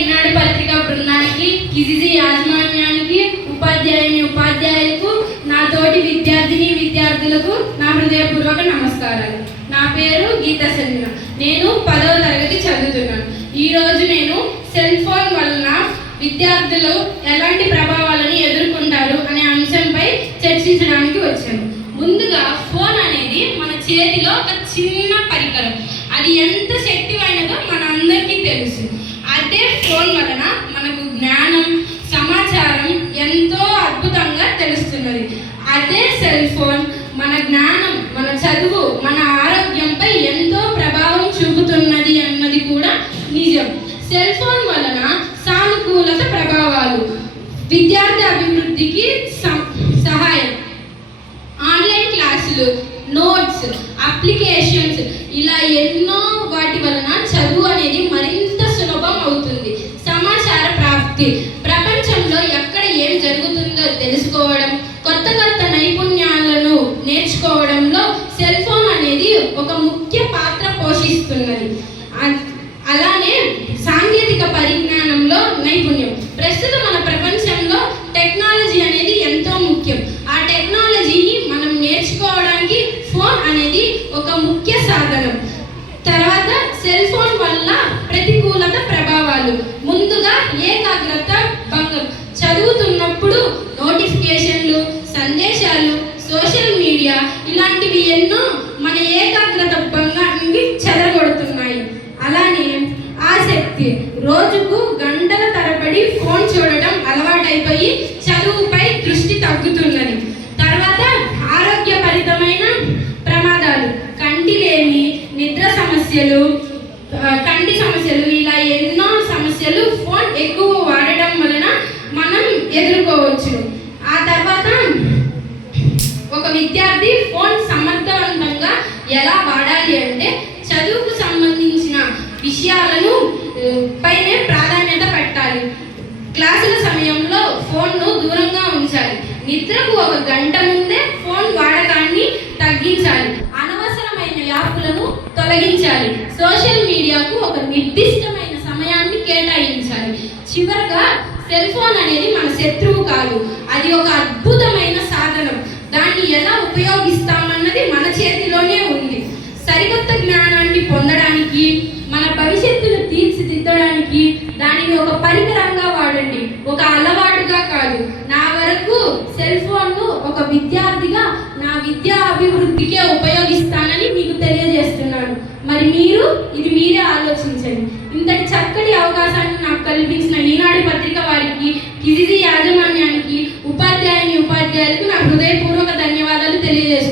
ఈనాడు పత్రిక బృందానికి, కిజిజి యాజమాన్యానికి, ఉపాధ్యాయులకు, నా తోటి విద్యార్థులకు నా హృదయపూర్వక నమస్కారాలు. నా పేరు గీతా సంజన. నేను 10వ తరగతి చదువుతున్నాను. ఈరోజు నేను సెల్ ఫోన్ వలన విద్యార్థులు ఎలాంటి ప్రభావాలను ఎదుర్కొంటారు అనే అంశంపై చర్చించడానికి వచ్చాను. ముందుగా ఫోన్ అనేది మన చేతిలో ఒక చిన్న పరికరం. అది ఎంత శక్తిమైనదో మన అందరికీ తెలుసు. అదే ఫోన్ వలన మనకు జ్ఞానం, సమాచారం ఎంతో అద్భుతంగా తెలుస్తున్నది. అదే సెల్ ఫోన్ మన జ్ఞానం, మన చదువు, మన ఆరోగ్యంపై ఎంతో ప్రభావం చూపుతున్నది అన్నది కూడా నిజం. సెల్ ఫోన్ వలన సానుకూలత ప్రభావాలు: విద్యార్థి అభివృద్ధికి సహాయం, ఆన్లైన్ క్లాసులు, నోట్స్, అప్లికేషన్స్, ఇలా ఎన్నో వాటి వలన చదువు అనేది మరింత సులభం అవుతుంది. సమాచార ప్రాప్తి: ప్రపంచంలో ఎక్కడ ఏం జరుగుతుందో తెలుసుకోవడం, కొత్త నైపుణ్యాలను నేర్చుకోవడంలో సెల్ ఫోన్ అనేది ఒక ముఖ్య పాత్ర పోషిస్తున్నది. అలానే సాంకేతిక పరిజ్ఞానంలో నైపుణ్యం: ప్రస్తుతం మన ప్రపంచంలో టెక్నాలజీ అనేది ఎంతో ముఖ్యం. ఆ టెక్నాలజీని మనం నేర్చుకోవడానికి ఫోన్ అనేది ఒక ముఖ్య సాధనం. తర్వాత సెల్ ఫోన్ వల్ల ప్రతికూలత ప్రభావాలు: ముందుగా ఏకాగ్రత భంగం. చదువుతున్నప్పుడు నోటిఫికేషన్లు, సందేశాలు, సోషల్ మీడియా ఇలాంటివి ఎన్నో మన ఏకాగ్రత భంగాన్ని చెదరగొడుతున్నాయి. అలానే ఆసక్తి: రోజుకు గంటల తరబడి ఫోన్ చూడటం అలవాటైపోయి చదువుపై దృష్టి తగ్గుతున్నది. తర్వాత ఆరోగ్యపరితమైన ప్రమాదాలు: కంటిలేమి, నిద్ర సమస్యలు, కంటి సమస్యలు, ఇలా ఎన్నో సమస్యలు ఫోన్ ఎక్కువ వాడటం వలన మనం ఎదుర్కోవచ్చు. ఆ తర్వాత ఒక విద్యార్థి ఫోన్ సమర్థవంతంగా ఎలా వాడాలి అంటే, చదువుకు సంబంధించిన విషయాలను పైనే ప్రాధాన్యత పెట్టాలి. క్లాసుల సమయంలో ఫోన్ను దూరంగా ఉంచాలి. నిద్రకు 1 గంట ముందే ఫోన్ వాడకాన్ని తగ్గించాలి. అనవసరమైన యాప్లను తొలగించాలి. సోషల్ మీడియాకు ఒక నిర్దిష్టమైన సమయాన్ని కేటాయించాలి. చివరగా సెల్ ఫోన్ అనేది మన శత్రువు కాదు, అది ఒక అద్భుతమైన సాధనం. దాన్ని ఎలా ఉపయోగిస్తామన్నది మన చేతిలోనే ఉంది. సరికొత్త జ్ఞానాన్ని పొందడానికి, మన భవిష్యత్తును తీర్చిదిద్దడానికి దానిని ఒక పరికరంగా వాడండి, ఒక అలవాటుగా కాదు. నా వరకు సెల్ ఫోన్ను ఒక విద్యార్థిగా నా విద్యా అభివృద్ధికే ఉపయోగిస్తానని మీకు తెలియజేస్తున్నాను. మరి ఇది మీరే ఆలోచించండి. ఇంతటి చక్కటి అవకాశాన్ని నాకు కల్పించిన ఈనాడు పత్రిక వారికి, కిజిజి యాజమాన్యానికి, ఉపాధ్యాయులకు నా హృదయపూర్వక ధన్యవాదాలు తెలియజేస్తున్నాను.